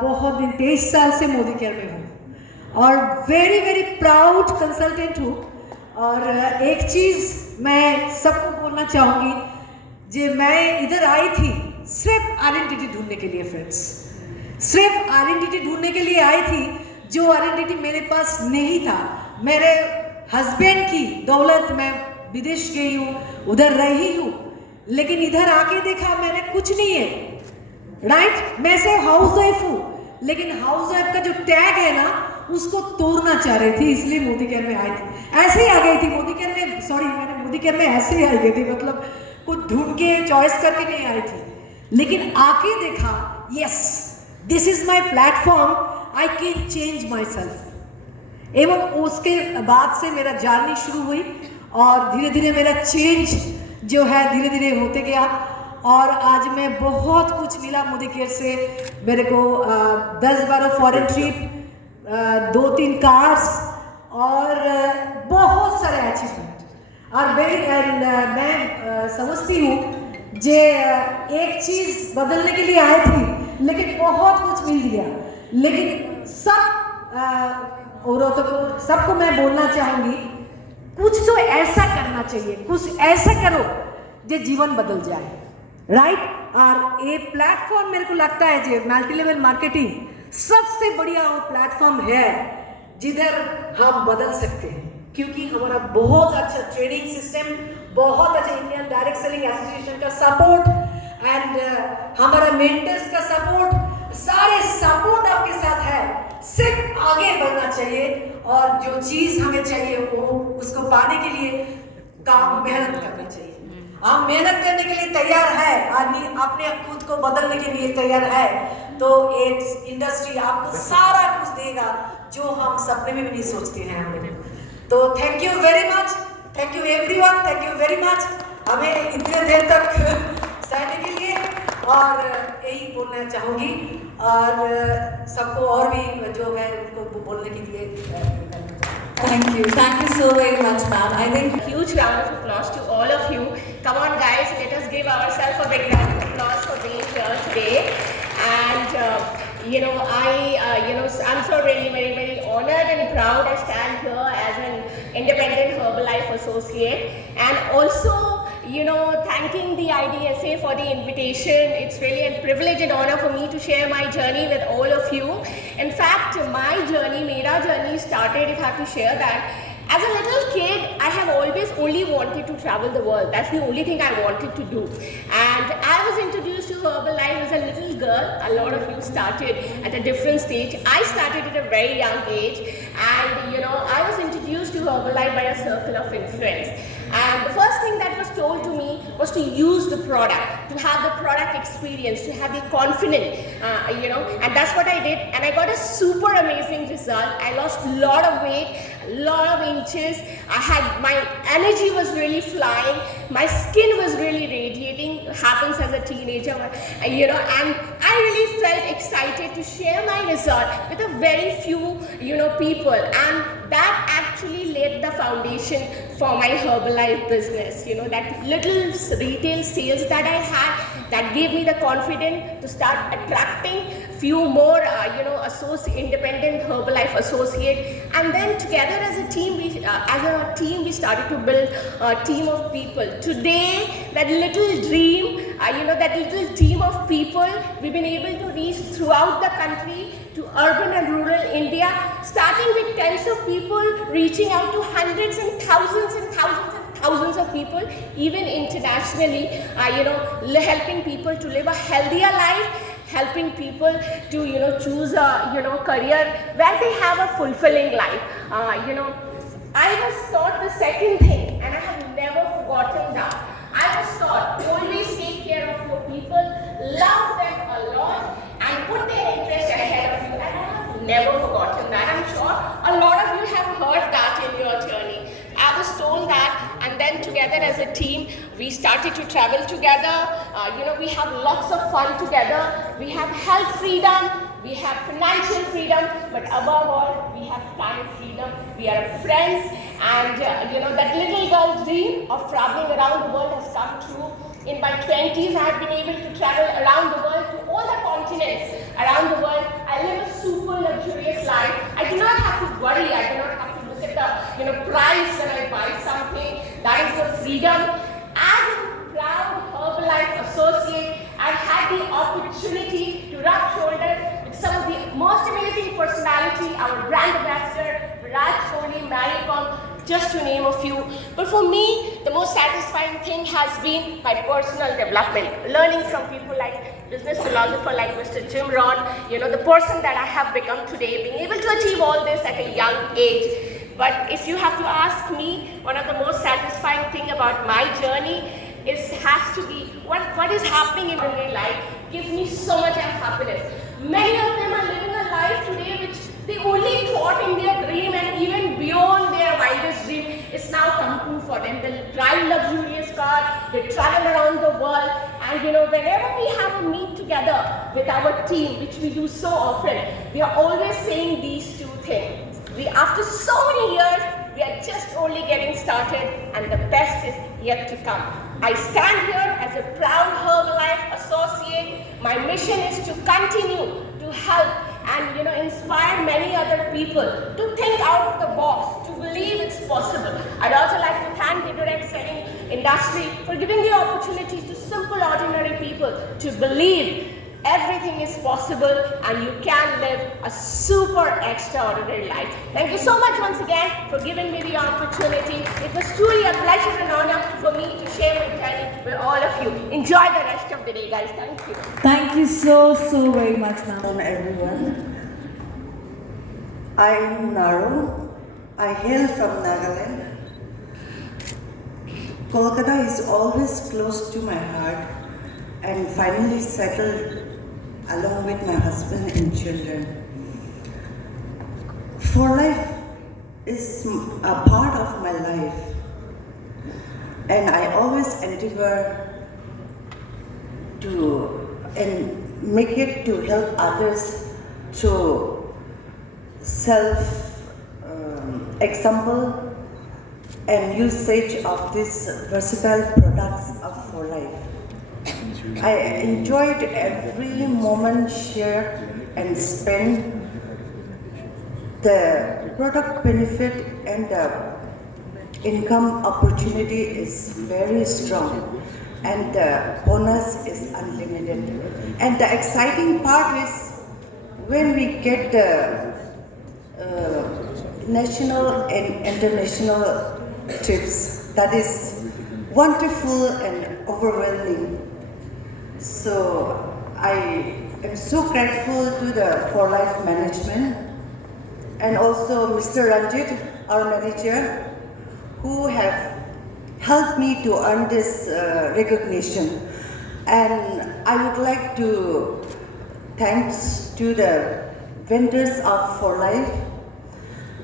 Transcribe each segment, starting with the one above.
बहुत दिन 23 साल से मोदी केयर में हूँ और वेरी प्राउड कंसल्टेंट हूँ। और एक चीज़ मैं सबको बोलना चाहूँगी, जे मैं इधर आई थी सिर्फ आइडेंटिटी ढूंढने के लिए फ्रेंड्स, सिर्फ आइडेंटिटी ढूंढने के लिए आई थी, जो आइडेंटिटी मेरे पास नहीं था। मेरे हस्बैंड की दौलत मैं विदेश गई हूँ, उधर रही हूँ, लेकिन इधर आके देखा मैंने कुछ नहीं है। राइट, मैं से हाउस वाइफ हूँ, लेकिन हाउस वाइफ का जो टैग है ना उसको तोड़ना चाह रही थी, इसलिए मोदी केयर में आई थी। ऐसे ही आ गई थी मोदी केयर में, सॉरी मैंने मोदी केयर में ऐसे ही आ गई थी, मतलब कुछ ढूंढ के चॉइस करके नहीं आई थी, लेकिन आके देखा yes this is my platform, I can change my self. एवं उसके बाद से मेरा जर्नी शुरू हुई और धीरे धीरे मेरा चेंज जो है धीरे धीरे होते गया और आज मैं बहुत कुछ मिला मोदी केयर से। मेरे को 10-12 फॉरेन ट्रिप, 2-3 कार्स और बहुत सारे अचीवमेंट। और मैं समझती हूँ जे एक चीज़ बदलने के लिए आई थी, लेकिन बहुत कुछ मिल गया। लेकिन सब औरतों को, सबको मैं बोलना चाहूँगी, कुछ तो ऐसा करना चाहिए, कुछ ऐसा करो जो जीवन बदल जाए। राइट और ये प्लेटफॉर्म मेरे को लगता है जो मल्टी लेवल मार्केटिंग सबसे बढ़िया वो प्लेटफॉर्म है जिधर हम बदल सकते हैं, क्योंकि हमारा बहुत अच्छा ट्रेनिंग सिस्टम, बहुत अच्छा इंडियन डायरेक्ट सेलिंग एसोसिएशन का सपोर्ट एंड हमारा मेंटर्स का सपोर्ट, सारे सपोर्ट आपके साथ है। सिर्फ आगे बढ़ना चाहिए और जो चीज़ हमें चाहिए वो उसको पाने के लिए काम मेहनत करना चाहिए। हम मेहनत करने के लिए तैयार है, आदमी अपने खुद को बदलने के लिए तैयार है, तो एक इंडस्ट्री आपको सारा कुछ देगा जो हम सपने में भी नहीं सोचते हैं हम लोग। तो thank you very much, thank you everyone, thank you very much हमें इतने देर तक सहने के लिए, और यही बोलना चाहूँगी और सबको और भी जो है उनको बोलने के लिए Thank you so very much, ma'am. I think huge round of applause to all of you. Come on, guys, let us give ourselves a big round of applause for being here today. And I'm so really very honored and proud. I stand here as an independent Herbalife associate, and also thanking the IDSA for the invitation. It's really a privilege and honor for me to share my journey with all of you. In fact, my journey, mera journey started, if I have to share that, as a little kid, I have always only wanted to travel the world. That's the only thing I wanted to do. And I was introduced to Herbalife as a little girl. A lot of you started at a different stage. I started at a very young age, and I was introduced to Herbalife by a circle of influence. And the first thing that was told to me was to use the product, to have the product experience, to have the confidence, and that's what I did. And I got a super amazing result. I lost a lot of weight, a lot of inches. My energy was really flying. My skin was really radiating. Happens as a teenager, and I really felt excited to share my result with a very few, people. And that actually laid the foundation for my Herbalife business. That little retail sales that I had, that gave me the confidence to start attracting few more, independent Herbalife associate. And then together as a team, we started to build a team of people. Today, that little dream, that little team of people, we've been able to reach throughout the country, to urban and rural India, starting with tens of people, reaching out to hundreds and thousands and thousands and thousands of people, even internationally, helping people to live a healthier life, helping people to, choose a, career where they have a fulfilling life. I was taught the second thing, and I have never forgotten that. I was taught, always take care of your people, love them a lot, and put their interest ahead of you. And I have never forgotten that. I'm sure a lot of you have heard that in your journey. I was told that, and then together as a team, we started to travel together. We have lots of fun together. We have health freedom, we have financial freedom, but above all, we have time freedom. We are friends, and that little girl's dream of traveling around the world has come true. In my 20s, I have been able to travel around the world to all the continents around the world. I our brand ambassador, Rajat, Maricom, just to name a few. But for me, the most satisfying thing has been my personal development, learning from people like business philosopher like Mr. Jim Rohn, the person that I have become today, being able to achieve all this at a young age. But if you have to ask me, one of the most satisfying thing about my journey has to be what is happening in their life gives me so much of happiness. Many of them are living a life today which they only thought in their dream, and even beyond their wildest dream is now come true for them. They drive luxurious cars, they travel around the world, and whenever we have a meet together with our team, which we do so often, we are always saying these two things. After so many years, we are just only getting started, and the best is yet to come. I stand here as a proud Herbalife associate. My mission is to continue to help and inspire many other people to think out of the box, to believe it's possible. I'd also like to thank the direct selling industry for giving the opportunity to simple ordinary people to believe everything is possible and you can live a super extraordinary life. Thank you so much once again for giving me the opportunity. It was truly a pleasure and honor for me to share my journey with all of you. Enjoy the rest of the day, guys. Thank you. Thank you so very much, ma'am. Hello everyone. I'm Naru. I hail from Nagaland. Kolkata is always close to my heart, and finally settled along with my husband and children. For life is a part of my life, and I always endeavor to make it to help others through example and usage of these versatile products of for life. I enjoyed every moment shared and spent. The product benefit and the income opportunity is very strong, and the bonus is unlimited. And the exciting part is when we get the national and international trips. That is wonderful and overwhelming. So I am so grateful to the For Life management and also Mr. Rajat, our manager, who have helped me to earn this recognition. And I would like to thanks to the vendors of For Life,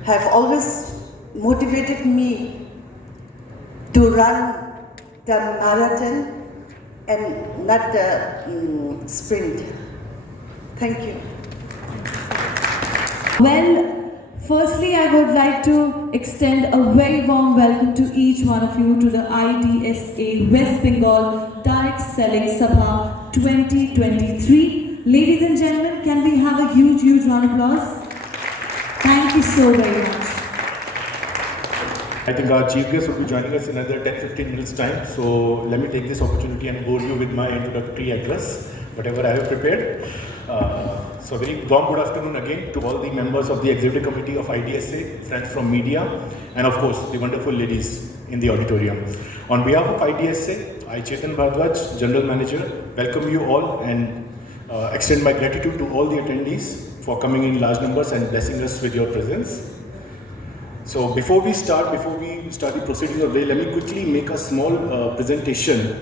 have always motivated me to run the marathon and not the sprint. Thank you. Well, firstly, I would like to extend a very warm welcome to each one of you to the IDSA West Bengal Direct Selling Sabha 2023. Ladies and gentlemen, can we have a huge round of applause? Thank you so very much. I think our chief guest will be joining us in another 10-15 minutes time. So let me take this opportunity and bore you with my introductory address, whatever I have prepared. So very warm good afternoon again to all the members of the executive committee of IDSA, friends from media, and of course the wonderful ladies in the auditorium. On behalf of IDSA, I, Chetan Bhardwaj, General Manager, welcome you all and extend my gratitude to all the attendees for coming in large numbers and blessing us with your presence. So before we start the proceedings of the day, let me quickly make a small presentation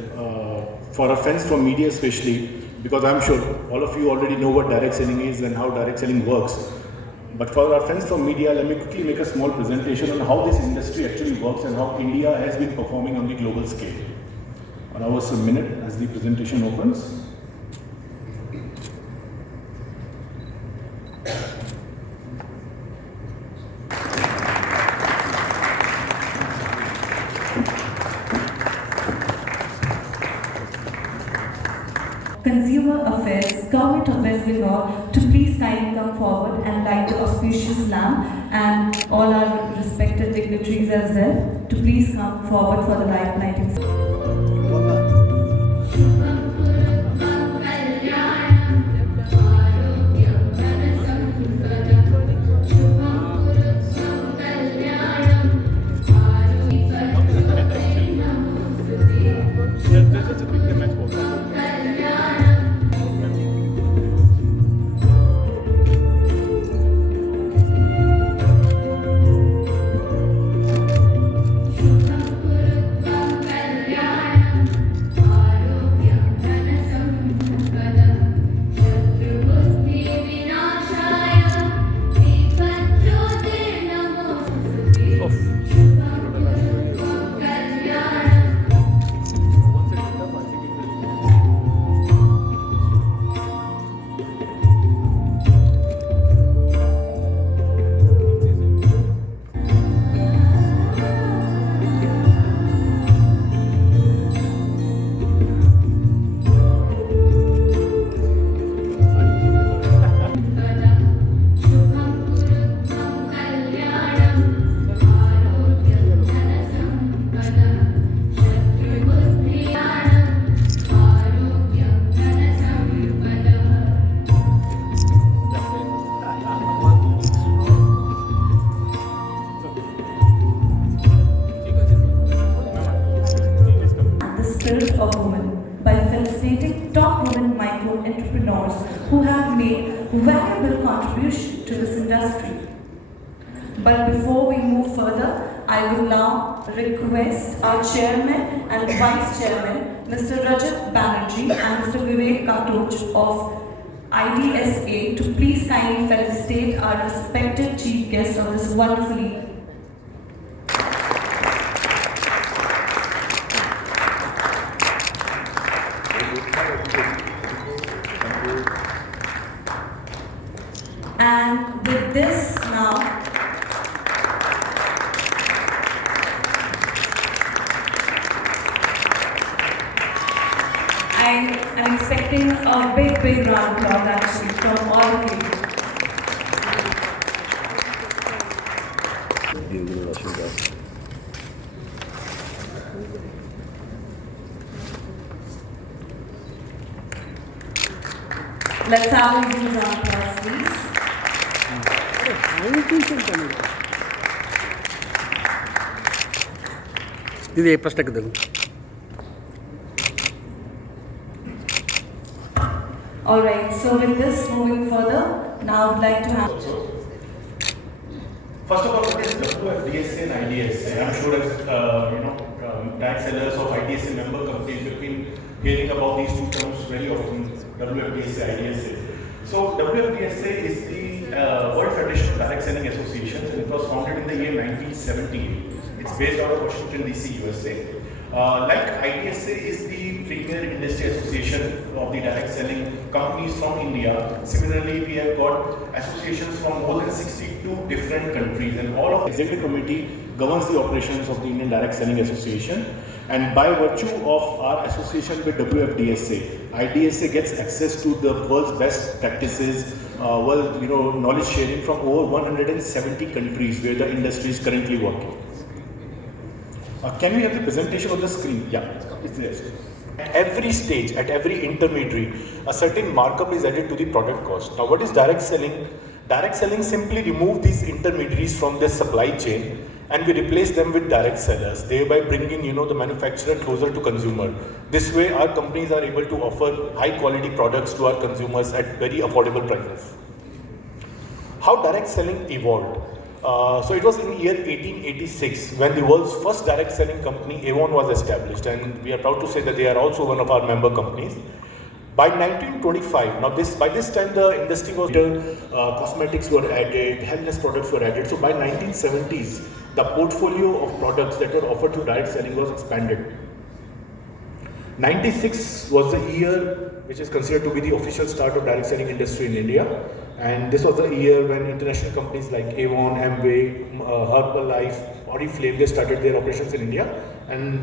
for our friends from media especially, because I'm sure all of you already know what direct selling is and how direct selling works. But for our friends from media, let me quickly make a small presentation on how this industry actually works and how India has been performing on the global scale. Allow us a minute as the presentation opens. Consumer Affairs, Govt of West Bengal, to please kindly come forward and light the auspicious lamp, and all our respected dignitaries as well, to please come forward for the light lighting. contribution to this industry. But before we move further, I will now request our Chairman and Vice Chairman, Mr. Rajat Banerji and Mr. Vivek Kotoch of IDSA to please kindly felicitate our respected chief guest of this wonderful evening. And with this now, I'm expecting a big round of applause actually from all of you. Let's have a big round of applause, please. दीदी प्रश्न कर दो. All right. So with this, moving further, now I'd like to have. First of all, what is WFDSA and IDSA? I'm sure as direct sellers of IDSA member companies, you've been hearing about these two terms very often. WFDSA, IDSA. So WFDSA is the World Federation of Direct Selling Associations, and it was founded in the year 1970. It's based out of Washington DC, USA. Like IDSA is the premier industry association of the direct selling companies from India. Similarly, we have got associations from more than 62 different countries, and all of the executive committee governs the operations of the Indian Direct Selling Association. And by virtue of our association with WFDSA, IDSA gets access to the world's best practices, world knowledge sharing from over 170 countries where the industry is currently working. Can we have the presentation on the screen? Yeah, it's there. At every stage, at every intermediary, a certain markup is added to the product cost. Now, what is direct selling? Direct selling simply removes these intermediaries from their supply chain and we replace them with direct sellers, thereby bringing the manufacturer closer to consumer. This way, our companies are able to offer high quality products to our consumers at very affordable prices. How direct selling evolved? So it was in the year 1886 when the world's first direct selling company, Avon, was established, and we are proud to say that they are also one of our member companies. By 1925, by this time the industry was cosmetics were added, wellness products were added. So by 1970s, the portfolio of products that were offered to direct selling was expanded. 96 was the year which is considered to be the official start of direct selling industry in India. And this was the year when international companies like Avon, Amway, Herbalife, Oriflame, they started their operations in India. And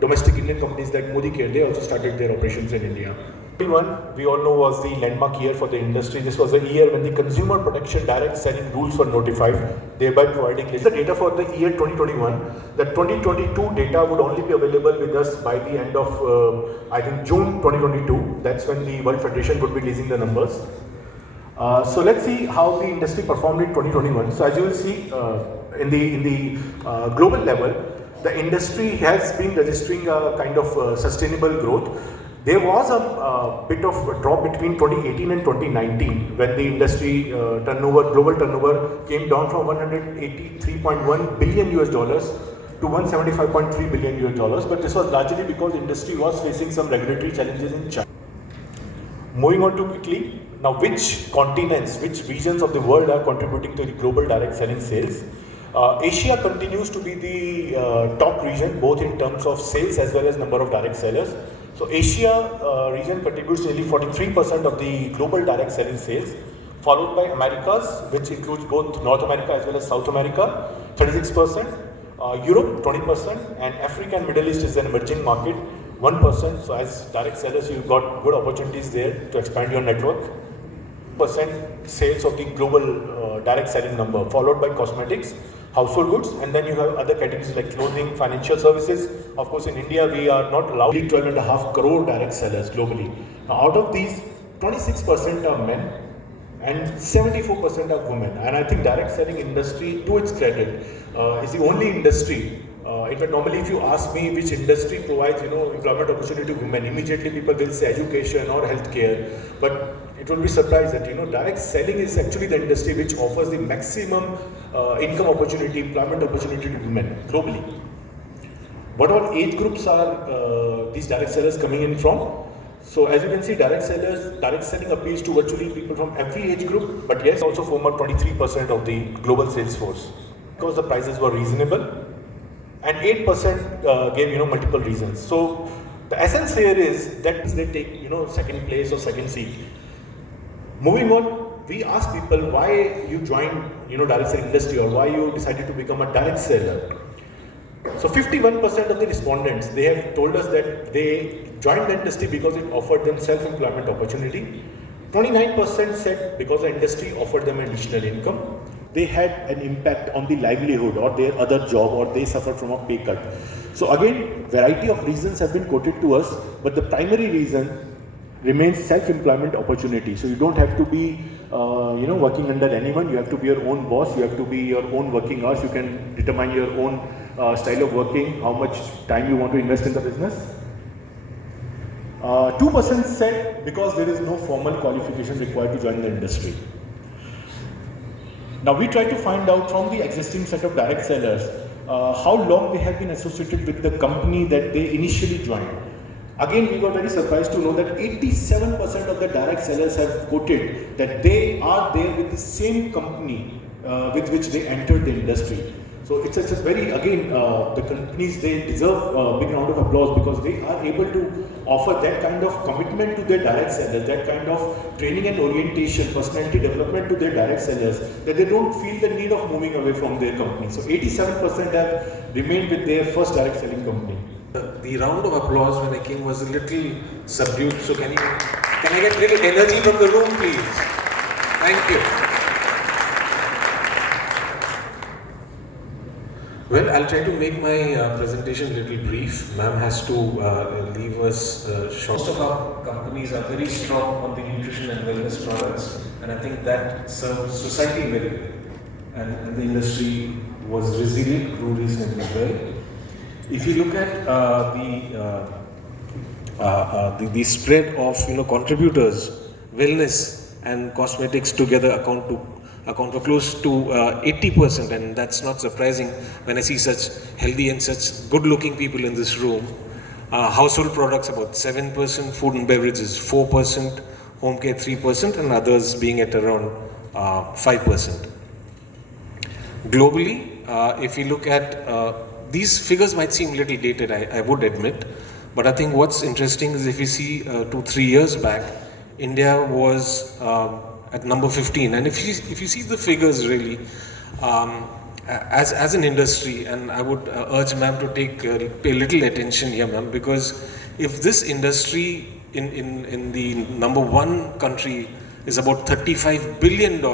domestic Indian companies like Maneger, they also started their operations in India. 2021, we all know, was the landmark year for the industry. This was the year when the consumer protection direct selling rules were notified, thereby providing the data for the year 2021. The 2022 data would only be available with us by the end of, I think, June 2022. That's when the World Federation would be releasing the numbers. So let's see how the industry performed in 2021. So as you will see, in the global level, the industry has been registering a kind of sustainable growth. There was a bit of a drop between 2018 and 2019 when the industry global turnover came down from $183.1 billion US dollars to $175.3 billion US dollars. But this was largely because the industry was facing some regulatory challenges in China. Moving on to quickly, now which continents, which regions of the world are contributing to the global direct selling sales? Asia continues to be the top region, both in terms of sales as well as number of direct sellers. So Asia region contributes nearly 43% of the global direct selling sales, followed by Americas, which includes both North America as well as South America, 36%, Europe 20%, and Africa and Middle East is an emerging market, 1%. So as direct sellers, you've got good opportunities there to expand your network. % sales of the global direct selling number, followed by cosmetics, household goods, and then you have other categories like clothing, financial services. Of course, in India, we are not allowed 12.5 crore direct sellers globally. Now, out of these, 26% are men and 74% are women. And I think direct selling industry, to its credit, is the only industry. In fact, normally if you ask me which industry provides employment opportunity to women, immediately people will say education or healthcare. But it will be surprised that direct selling is actually the industry which offers the maximum income opportunity, employment opportunity to women globally. What all age groups are these direct sellers coming in from? So as you can see, direct selling appeals to virtually people from every age group, but yes, also form 23% of the global sales force because the prices were reasonable, and 8% gave multiple reasons. So the essence here is that they take second place or second seat. Moving on, we ask people why you joined direct selling industry or why you decided to become a direct seller. So 51% of the respondents, they have told us that they joined the industry because it offered them self-employment opportunity. 29% said because the industry offered them additional income. They had an impact on the livelihood or their other job, or they suffered from a pay cut. So again, variety of reasons have been quoted to us, but the primary reason remains self-employment opportunity. So you don't have to be working under anyone. You have to be your own boss. You have to be your own working hours. You can determine your own style of working, how much time you want to invest in the business. 2% said because there is no formal qualification required to join the industry. Now we try to find out from the existing set of direct sellers how long they have been associated with the company that they initially joined. Again, we were very surprised to know that 87% of the direct sellers have quoted that they are there with the same company with which they entered the industry. So it's very, again, the companies, they deserve a big round of applause because they are able to offer that kind of commitment to their direct sellers, that kind of training and orientation, personality development to their direct sellers, that they don't feel the need of moving away from their company. So 87% have remained with their first direct selling company. The round of applause when I came was a little subdued. So can I get a little energy from the room, please? Thank you. Well, I'll try to make my presentation a little brief. Ma'am has to leave us short. Most of our companies are very strong on the nutrition and wellness products, and I think that serves society very well. And the industry was resilient, grew reasonably well. If you look at the spread of contributors, wellness and cosmetics together account for close to 80%, and that's not surprising when I see such healthy and such good-looking people in this room. Household products about 7%, food and beverages 4%, home care 3%, and others being at around 5%. Globally, if you look at these figures might seem a little dated, I would admit, but I think what's interesting is if you see 2-3 years back, India was at number 15, and if you see the figures really, as an industry, and I would urge ma'am to pay little attention here, ma'am, because if this industry in the number one country is about $35 billion,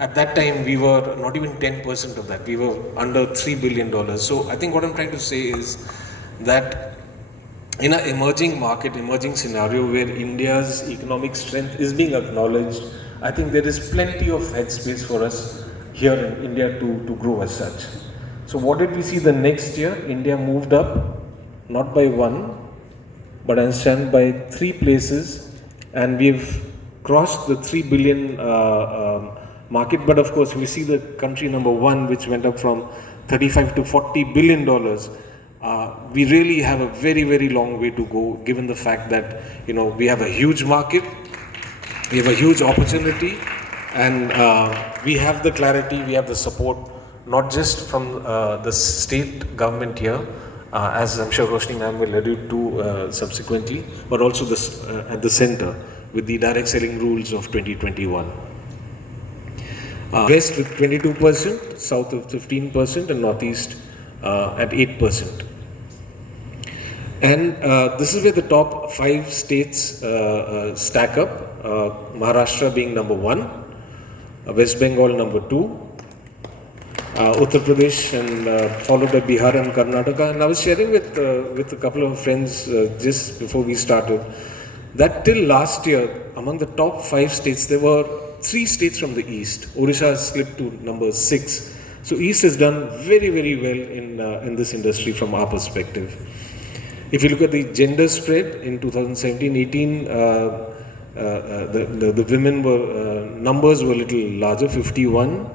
at that time we were not even 10% of that, we were under $3 billion. So I think what I'm trying to say is that in an emerging market, emerging scenario where India's economic strength is being acknowledged, I think there is plenty of headspace for us here in India to grow as such. So what did we see the next year? India moved up, not by 1, but I understand by 3 places, and we've crossed the 3 billion market. But of course, we see the country number 1, which went up from 35 to 40 billion dollars. We really have a very, very long way to go, given the fact that we have a huge market, we have a huge opportunity, and we have the clarity, we have the support, not just from the state government here, as I'm sure Roshni ma'am will allude to subsequently, but also at the center with the direct selling rules of 2021. West with 22%, South with 15%, and Northeast at 8%. And this is where the top 5 states stack up, Maharashtra being number 1, West Bengal number 2, Uttar Pradesh, and followed by Bihar and Karnataka. And I was sharing with a couple of friends just before we started that till last year, among the top 5 states, there were 3 states from the East. Odisha has slipped to number 6. So East has done very, very well in this industry from our perspective. If you look at the gender spread in 2017-18, the women were, numbers were a little larger, 51.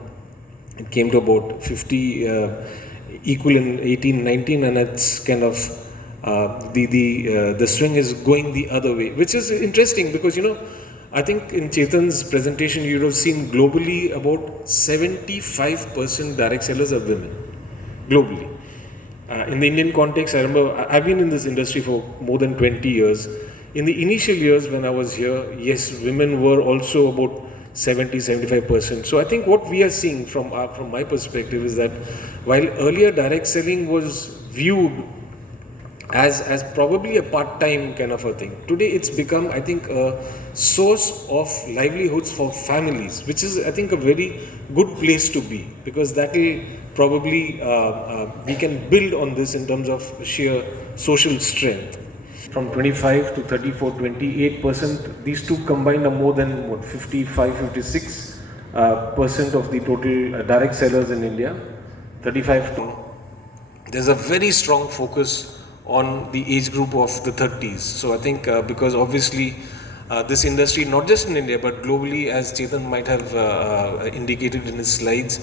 It came to about 50 equal in 18, 19, and it's kind of the swing is going the other way, which is interesting because I think in Chetan's presentation you would have seen globally about 75% direct sellers are women globally. In the Indian context, I remember I've been in this industry for more than 20 years. In the initial years when I was here, yes, women were also about 70-75%. So I think what we are seeing from my perspective is that while earlier direct selling was viewed as probably a part-time kind of a thing, today it's become, I think, a source of livelihoods for families, which is, I think, a very good place to be, because that will probably we can build on this in terms of sheer social strength. From 25 to 34, 28%, these two combined are more than 55, 56% of the total direct sellers in India. 35. There's a very strong focus on the age group of the 30s. So I think because obviously this industry, not just in India but globally, as Chetan might have indicated in his slides,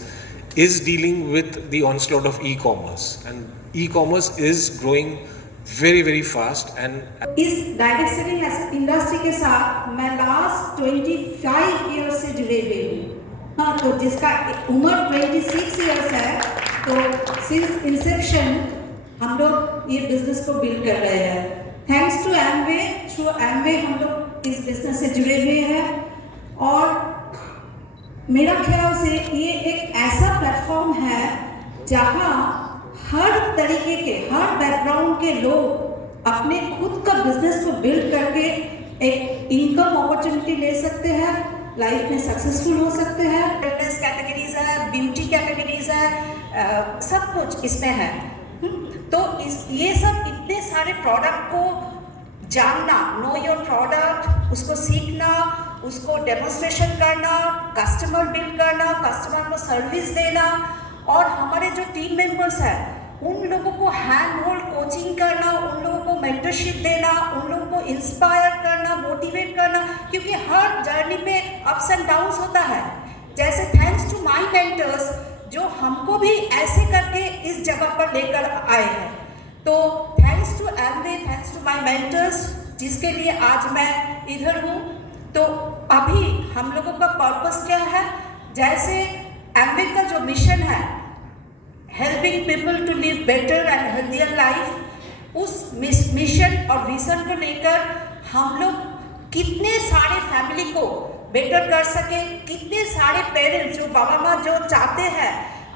is dealing with the onslaught of e-commerce, and e-commerce is growing very very fast. And इस direct selling industry के साथ मैं last 25 years से जुड़े हुए हूँ। हाँ, तो जिसका उम्र 26 ईयर्स है, तो सिंस इंसेप्शन हम लोग ये बिजनेस को बिल्ड कर रहे हैं। Thanks to Amway, through Amway हम लोग इस बिजनेस से जुड़े हुए हैं, और मेरा ख्याल से ये एक ऐसा प्लेटफॉर्म है जहाँ हर तरीके के, हर बैकग्राउंड के लोग अपने खुद का बिजनेस को बिल्ड करके एक इनकम अपॉर्चुनिटी ले सकते हैं, लाइफ में सक्सेसफुल हो सकते हैं। फिटनेस कैटेगरीज है, ब्यूटी कैटेगरीज है, सब कुछ इसमें है। तो ये सब इतने सारे प्रोडक्ट को जानना, नो योर प्रोडक्ट, उसको सीखना, उसको डेमोन्स्ट्रेशन करना, कस्टमर बिल्ड करना, कस्टमर को सर्विस देना, और हमारे जो टीम मेंबर्स हैं उन लोगों को हैंड होल्ड कोचिंग करना, उन लोगों को मेंटरशिप देना, उन लोगों को इंस्पायर करना, मोटिवेट करना, क्योंकि हर जर्नी में अप्स एंड डाउन्स होता है। जैसे थैंक्स टू माय मेंटर्स जो हमको भी ऐसे करके इस जगह पर लेकर आए हैं। तो thanks to Amway, thanks to my mentors, जिसके लिए आज मैं इधर हूँ। तो अभी हम लोगों का पर्पस क्या है? जैसे एमवे का जो मिशन है, helping people to live better and healthier life, उस मिशन और विजन को लेकर हम लोग कितने सारे फैमिली को बेटर कर सके, कितने सारे पेरेंट्स जो बाबा माँ जो चाहते हैं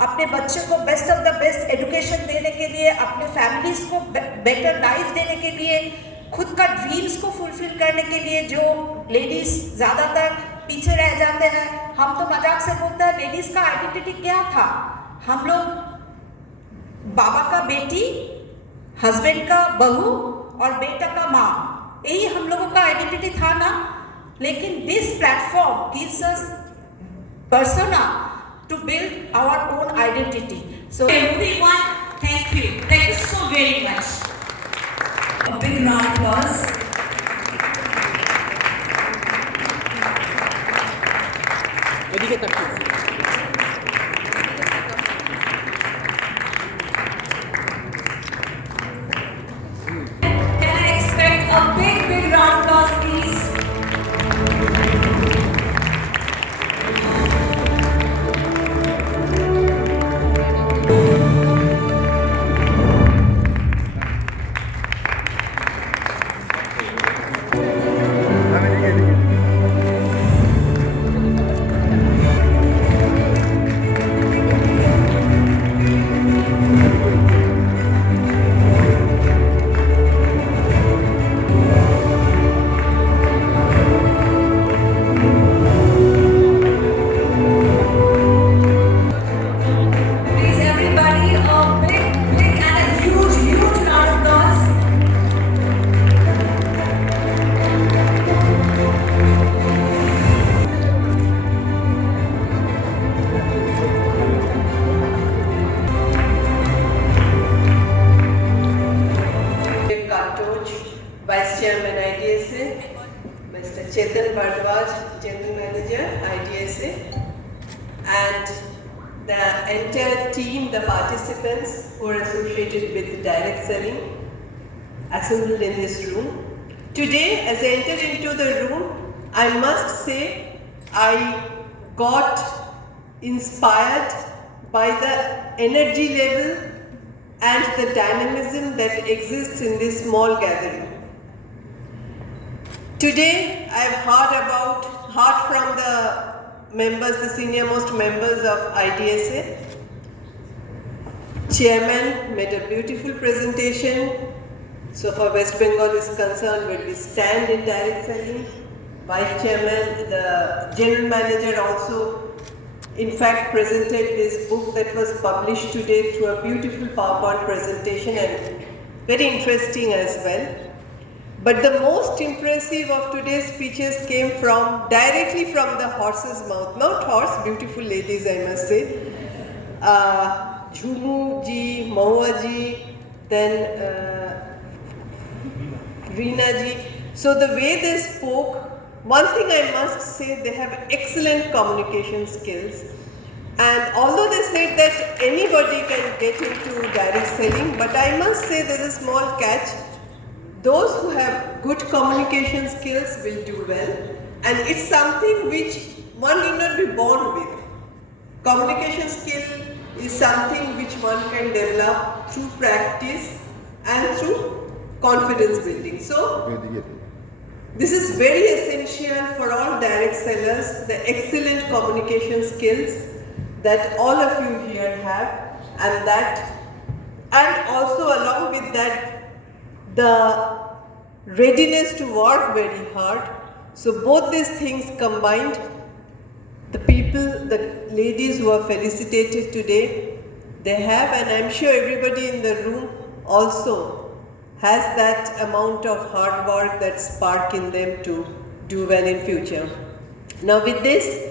अपने बच्चों को best of the best education देने के लिए, अपने फैमिलीज को बेटर लाइफ देने के लिए, खुद का ड्रीम्स को फुलफिल करने के लिए, जो लेडीज ज़्यादातर पीछे रह जाते हैं। हम तो मजाक से बोलते हैं लेडीज का आइडेंटिटी क्या था, हम लोग बाबा का बेटी, हस्बैंड का बहू और बेटा का माँ, यही हम लोगों का आइडेंटिटी था ना। लेकिन this platform gives us persona to build our own identity. So everyone, thank you so very much. A big round of applause. Can I expect a big round of applause, please? and the entire team, the participants who are associated with direct selling, assembled in this room. Today, as I entered into the room, I must say I got inspired by the energy level and the dynamism that exists in this small gathering. Today, I have heard from the members, the senior most members of IDSA. Chairman made a beautiful presentation. So far West Bengal is concerned, where we stand in direct selling. Vice Chairman, the General Manager also in fact presented this book that was published today through a beautiful PowerPoint presentation and very interesting as well. But the most impressive of today's speeches came directly from the horse's mouth. Not horse, beautiful ladies I must say. Jhumu ji, Mahua ji, then Reena ji. So the way they spoke, one thing I must say, they have excellent communication skills. And although they said that anybody can get into direct selling, but I must say there's a small catch. Those who have good communication skills will do well. And it's something which one need not be born with. Communication skill is something which one can develop through practice and through confidence building. So, this is very essential for all direct sellers, the excellent communication skills that all of you here have, and also along with that, the readiness to work very hard. So both these things combined, the people, the ladies who are felicitated today, they have, and I'm sure everybody in the room also has that amount of hard work, that spark in them to do well in future. Now with this,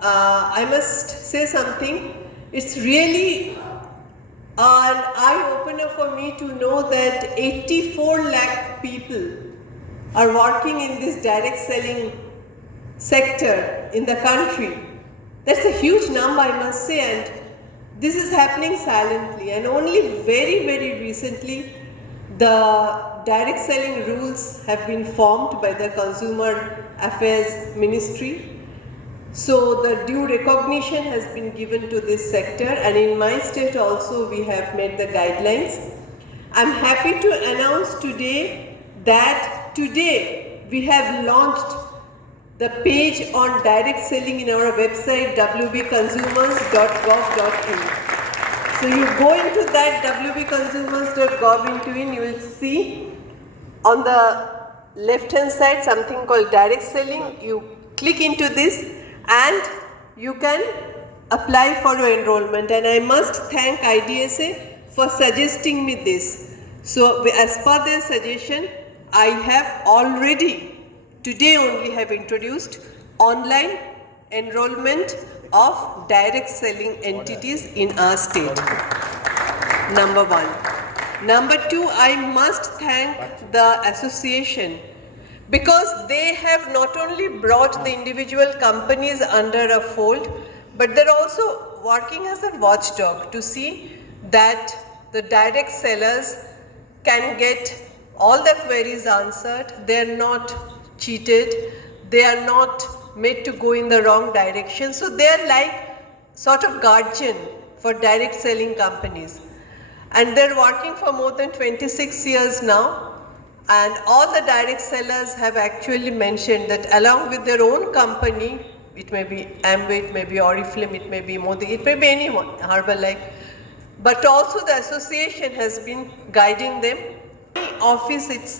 I must say something. It's really an eye-opener for me to know that 84 lakh people are working in this direct selling sector in the country. That's a huge number, I must say, and this is happening silently, and only very, very recently the direct selling rules have been formed by the Consumer Affairs Ministry. So the due recognition has been given to this sector, and in my state also we have made the guidelines. I'm happy to announce today that today we have launched the page on direct selling in our website wbconsumers.gov.in. So you go into that wbconsumers.gov.in, you will see on the left hand side something called direct selling. You click into this and you can apply for your enrollment, and I must thank IDSA for suggesting me this. So as per their suggestion, I have already, today only have introduced online enrollment of direct selling entities in our state. Number one. Number two, I must thank the association, because they have not only brought the individual companies under a fold, but they're also working as a watchdog to see that the direct sellers can get all the queries answered, they're not cheated, they are not made to go in the wrong direction. So they're like sort of guardian for direct selling companies. And they're working for more than 26 years now. And all the direct sellers have actually mentioned that along with their own company, it may be Amway, it may be Oriflame, it may be Modi, it may be anyone, Herbalife, but also the association has been guiding them. The office itself